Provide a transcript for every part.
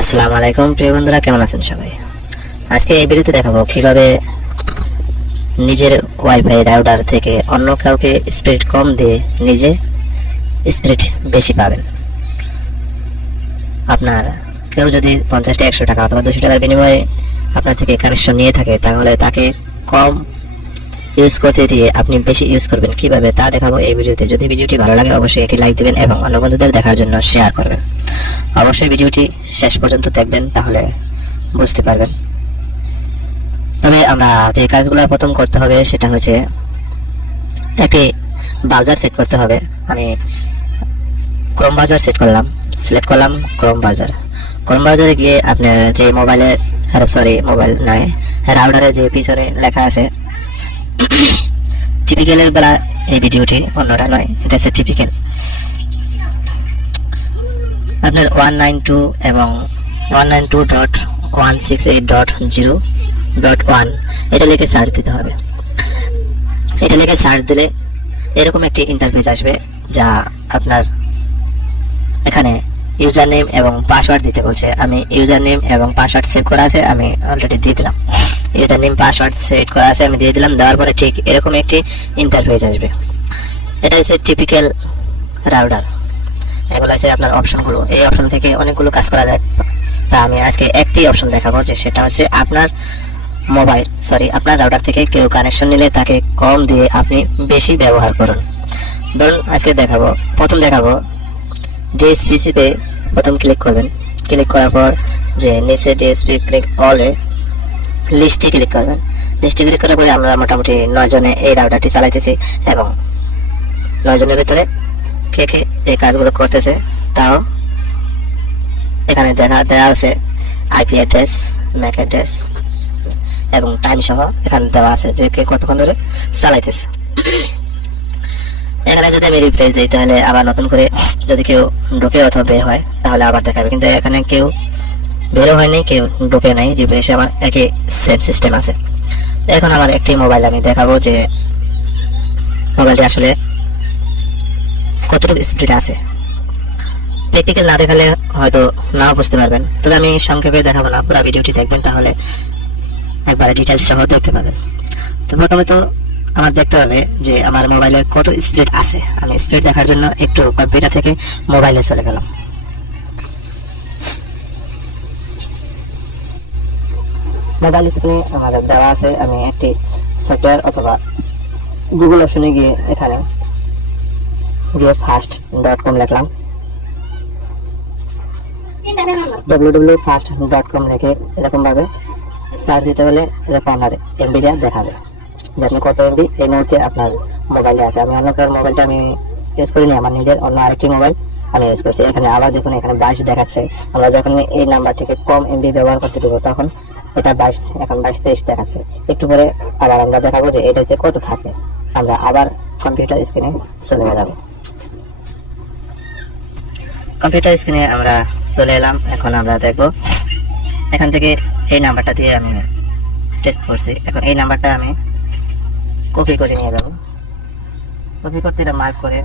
আসসালামু আলাইকুম প্রিয় বন্ধুরা, কেমন আছেন সবাই? আজকে এই ভিডিওতে দেখাবো কিভাবে নিজের ওয়াইফাই রাউটার থেকে অন্য কাউকে স্পিড কম দিয়ে নিজে স্পিড বেশি পাবেন। আপনার কেউ যদি 50 টা 100 টাকা অথবা 200 টাকার বিনিময়ে আপনার থেকে কানেকশন নিয়ে থাকে, তাহলে তাকে কম ইউজ করতে দিয়ে আপনি বেশি ইউজ করবেন কিভাবে তা দেখাবো এই ভিডিওতে। যদি ভিডিওটি ভালো লাগে অবশ্যই একটি লাইক দিবেন এবং অন্য বন্ধুদের দেখার জন্য শেয়ার করবেন। অবশ্যই ভিডিওটি শেষ পর্যন্ত দেখবেন, তাহলে বুঝতে পারবেন। তবে আমরা যে কাজগুলো প্রথম করতে হবে সেটা হচ্ছে একটি ব্রাউজার সেট করতে হবে। আমি ক্রোম ব্রাউজার সিলেক্ট করলাম ক্রোম ব্রাউজার। ক্রোম ব্রাউজারে গিয়ে আপনার যে মোবাইলের মোবাইল নয়, রাউটারে যে পিছনে লেখা আছে টিপিক্যালের বেলা এই ভিডিওটি, অন্যটা নয়, এটা হচ্ছে টিপিক্যাল। আপনার 192 এবং 192.168.0.1 এটা লিখে সার্চ দিতে হবে। এটা লিখে সার্চ দিলে এরকম একটি ইন্টারফেস আসবে, যা আপনার এখানে ইউজার নেম এবং পাসওয়ার্ড দিতে বলছে। আমি ইউজার নেম এবং পাসওয়ার্ড সেভ করা আছে, আমি অলরেডি দিয়ে দিলাম। ইউজার নেম পাসওয়ার্ড সেট করা আছে, আমি দিয়ে দিলাম। দেওয়ার পরে ঠিক এরকম একটি ইন্টারফেস আসবে। এটা হচ্ছে টিপিক্যাল রাউটার। এগুলো আছে আপনার অপশনগুলো। এই অপশন থেকে অনেকগুলো কাজ করা যায়, তা আমি আজকে একটি অপশন দেখাবো, যে সেটা হচ্ছে আপনার আপনার রাউটার থেকে কেউ কানেকশন নিলে তাকে কম দিয়ে আপনি বেশি ব্যবহার করুন। ধরুন আজকে প্রথম দেখাবো ডিএসপিসি তে প্রথম ক্লিক করবেন। ক্লিক করার পর যে নিচে ডিএসপি ক্লিক অলে লিস্টে ক্লিক করবেন। লিস্টে ক্লিক করার পরে আমরা মোটামুটি 9 জনে এই রাউটারটি চালাইতেছি, এবং 9 জনের ভিতরে কে কে এই কাজগুলো করতেছে তাও এখানে দেওয়া আছে। আইপি অ্যাড্রেস, ম্যাক অ্যাড্রেস এবং টাইম সহ এখানে দেওয়া আছে যে কে কতক্ষণ ধরে চালাইতেছে। এখানে যদি আমি রিফ্রেশ দিই, তাহলে আবার নতুন করে যদি কেউ ঢোকে অথবা বের হয় তাহলে আবার দেখাবে, কিন্তু এখানে কেউ বেরো হয়নি, কেউ ঢোকে নাই, রিফ্রেশে আমার একই সেম সিস্টেম আছে। এখন আমার একটি মোবাইল আমি দেখাবো যে মোবাইলটি আসলে কতটুকু স্পিড আছে। প্র্যাকটিক্যাল না দেখালে হয়তো নাও বুঝতে পারবেন, তবে আমি সংক্ষেপে দেখাবো না, পুরো ভিডিওটি দেখবেন, তাহলে একবারে ডিটেলস সহ দেখতে পাবেন। তো প্রথমে তো আমার দেখতে হবে যে আমার মোবাইলে কত স্পিড আছে। আমি স্পিড দেখার জন্য একটু কম্পিউটার থেকে মোবাইলে চলে গেলাম। মোবাইল স্ক্রিনে আমার দেওয়া আছে, আমি একটি সফটওয়্যার অথবা গুগল অপশনে গিয়ে এখানে fast.com লিখলাম। www.fast.com লিখে এরকম ভাবে সার্চ দিতে হলে এরকম আমার এমবিটা দেখাবে, যে আপনি কত এমবি এই মুহূর্তে আপনার মোবাইলে আছে। আমি অন্য কারোর মোবাইলটা আমি ইউজ করিনি, আমার নিজের অন্য আরেকটি মোবাইল আমি ইউজ করছি। এখানে আবার দেখুন, এখানে 22 দেখাচ্ছে। আমরা যখন এই নাম্বারটিকে কম এমবি ব্যবহার করতে দেবো, তখন এটা 22, এখন 22-23 দেখাচ্ছে। একটু পরে আবার আমরা দেখাবো যে এটাতে কত থাকে। আমরা আবার কম্পিউটার স্ক্রিনে চলে যাব। কম্পিউটার স্ক্রিনে আমরা চলে এলাম। এখন আমরা দেখব এখান থেকে এই নাম্বারটা দিয়ে আমি টেস্ট করছি। এখন এই নাম্বারটা আমি কপি করে নিয়ে যাব। কপি করতে এটা মার্ক করে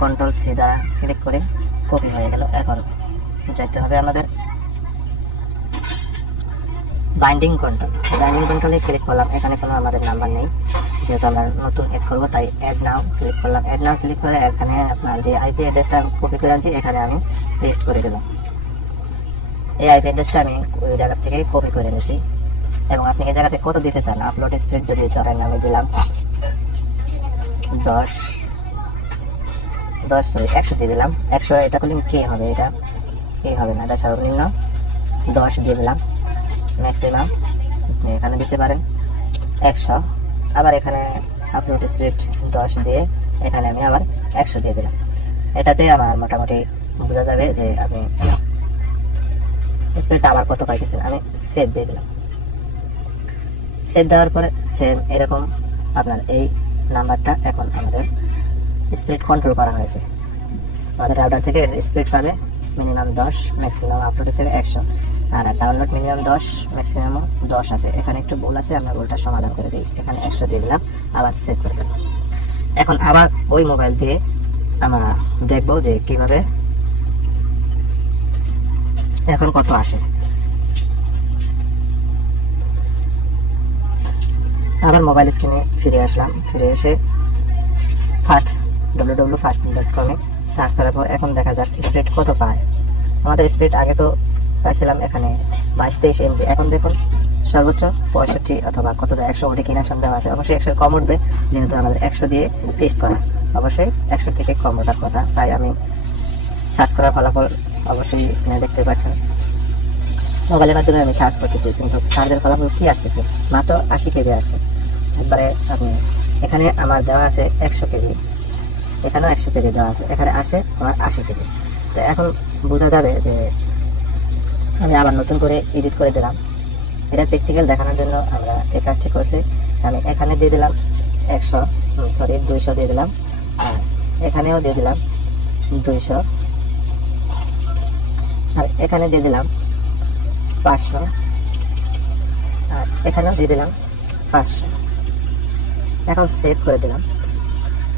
কন্ট্রোল সি দ্বারা ক্লিক করে কপি হয়ে গেল। এখন যাইতে হবে আমাদের বাইন্ডিং কন্ট্রোলে ক্লিক করলাম। এখানে কোনো আমাদের নাম্বার নেই, যেহেতু আমরা নতুন এড করবো, তাই অ্যাড নাও ক্লিক করলাম। অ্যাড নাও ক্লিক করে এখানে আপনার যে আইপি অ্যাড্রেসটা কপি করে আনছি এখানে আমি পেস্ট করে দিলাম। এই আইপি অ্যাড্রেসটা আমি ওই জায়গা থেকে কপি করে নিয়েছি, এবং আপনি এই জায়গাতে কত দিতে চান আপলোড স্পিড যদি ধরেন আমি দিলাম 100 দিয়ে দিলাম। 100 এটা করলে কে হবে, এটা কে হবে না, এটা সর্বনিম্ন 10 দিয়ে দিলাম। ম্যাক্সিমাম আপনি এখানে দিতে পারেন 100। আবার এখানে আপলোড স্পিড 10 দিয়ে এখানে আমি আবার 100 দিয়ে দিলাম। এটাতে আমার মোটামুটি বোঝা যাবে যে আপনি স্পিডটা আবার কত পাইতেছেন। আমি সেভ দিয়ে দিলাম। সেভ দেওয়ার পরে সেম এরকম আপনার এই নাম্বারটা এখন আমাদের স্পিড কন্ট্রোল করা হয়েছে। আমাদের রাউটার থেকে স্পিড পাবে মিনিমাম 10, ম্যাক্সিমাম আপলোড হিসেবে 100, আর ডাউনলোড মিনিমাম 10, ম্যাক্সিমাম 10 আছে। এখানে একটু ভুল আছে, আমরা ভুলটা সমাধান করে দিই। এখানে 100 দিয়ে দিলাম, আবার সেভ করে দিলাম। এখন আবার ওই মোবাইল দিয়ে আমরা দেখবো যে কিভাবে এখন কত আসে। আবার মোবাইল স্ক্রিনে ফিরে আসলাম, ফিরে এসে ফার্স্ট www.fastnet.com সার্চ করার পর এখন দেখা যাক স্পিড কত পায়। আমাদের স্পিড আগে তো পাইছিলাম এখানে 22-23 MB, এখন দেখুন সর্বোচ্চ 65 অথবা কত 100 ওঠে কিনা সন্দেহ আছে। অবশ্যই 100 কম উঠবে, যেহেতু আমাদের 100 দিয়ে টেস্ট করা, অবশ্যই 100 থেকে কম ওঠার কথা। তাই আমি সার্চ করার ফলাফল অবশ্যই স্ক্রিনে দেখতে পাচ্ছেন। মোবাইলের মাধ্যমে আমি সার্চ করতেছি, কিন্তু সার্চের ফলাফল কি আসতেছে, মাত্র 80 KB আসছে। একবারে আপনি এখানে আমার দেওয়া আছে 100 KB, এখানেও 100 KB দেওয়া আছে, এখানে আসছে আমার 80 KB। তো এখন বোঝা যাবে যে আমি আবার নতুন করে এডিট করে দিলাম। এটা প্র্যাকটিক্যাল দেখানোর জন্য আমরা এই কাজটি করছি। আমি এখানে দিয়ে দিলাম 200 দিয়ে দিলাম, আর এখানেও দিয়ে দিলাম 200, আর এখানে দিয়ে দিলাম 500, আর এখানেও দিয়ে দিলাম 500। এখন সেভ করে দিলাম।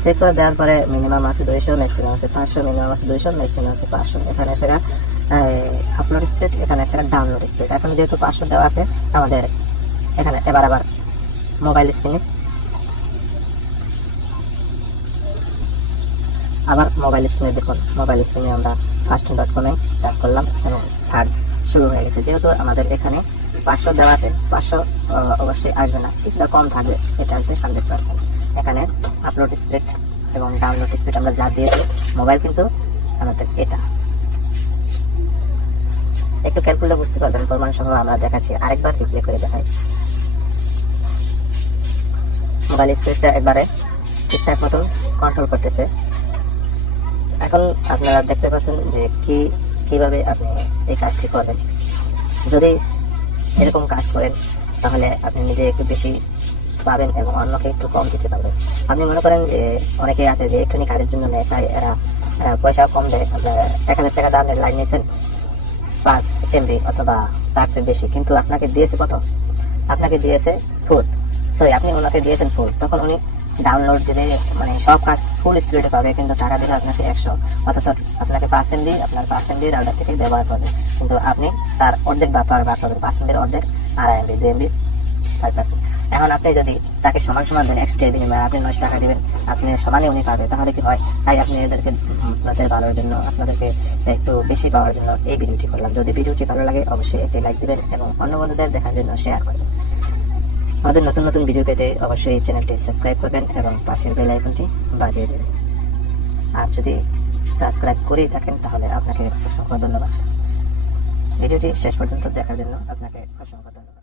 সেভ করে দেওয়ার পরে মিনিমাম আছে 200, ম্যাক্সিমাম আছে 500, মিনিমাম আছে 200, ম্যাক্সিমাম আছে 500। এখানে আছে আপলোড স্পিড, এখানে আছে ডাউনলোড স্পিড। এখন যেহেতু 500 দেওয়া আছে আমাদের এখানে, এবার আবার মোবাইল স্ক্রিনে দেখুন, মোবাইল স্ক্রিনে আমরা fastnet.com টাচ করলাম এবং সার্চ শুরু হয়ে গেছে। যেহেতু আমাদের এখানে 500 দেওয়া আছে, 500 অবশ্যই আসবে না, কিছুটা কম থাকবে, এটা হচ্ছে 100%। এখানে আপলোড স্পিড এবং ডাউনলোড স্পিড আমরা যা দিয়েছি, মোবাইল কিন্তু আমাদের এটা একটু ক্যালকুলেটর বুঝতে পারবেন, প্রমাণ সহ আমরা দেখাচ্ছি। আরেকবার রিপ্লে করে দেখাই। মোবাইল স্পিডটা একবারে ঠিকঠাক মতন কন্ট্রোল করতেছে। এখন আপনারা দেখতে পাচ্ছেন যে কিভাবে আপনি এই কাজটি করবেন। যদি এরকম কাজ করেন তাহলে আপনি নিজে একটু বেশি পাবেন এবং অন্যকে একটু কম দিতে পারবেন। আপনি মনে করেন যে অনেকেই আছে যে একটুখানি কাজের জন্য নেয়, তাই এরা পয়সা কম দেয়। আপনার 1000 টাকা দামের লাইন নিয়েছেন 5 MB অথবা তার চেয়ে বেশি, কিন্তু আপনাকে দিয়েছে কত? আপনাকে দিয়েছে ফুল, আপনি ওনাকে দিয়েছেন ফুল, তখন উনি ডাউনলোড দিলে মানে সব কাজ ফুল স্পিডে পাবে, কিন্তু টাকা দিলে আপনাকে 100, অথচ আপনাকে 5 MB, আপনার 5 MB রাউটার থেকে ব্যবহার করবে, কিন্তু আপনি তার অর্ধেক পাবেন। 5 MB অর্ধেক 2.5 MB, 2 MB 5%। এখন আপনি যদি তাকে সমান দেন 100 টাকার বিনিময়ে আপনি 9 টাকা দিবেন, আপনি সমানে উনি পাবে, তাহলে কি হয়? তাই আপনি এদেরকে আপনাদের ভালোর জন্য, আপনাদেরকে একটু বেশি পাওয়ার জন্য এই ভিডিওটি করলাম। যদি ভিডিওটি ভালো লাগে অবশ্যই একটি লাইক দিবেন এবং অন্য বন্ধুদের দেখার জন্য শেয়ার করবেন। আমাদের নতুন ভিডিও পেতে অবশ্যই এই চ্যানেলটি সাবস্ক্রাইব করবেন এবং পাশের বেল আইকনটি বাজিয়ে দেবেন। আর যদি সাবস্ক্রাইব করেই থাকেন তাহলে আপনাকে অসংখ্য ধন্যবাদ। ভিডিওটি শেষ পর্যন্ত দেখার জন্য আপনাকে অসংখ্য ধন্যবাদ।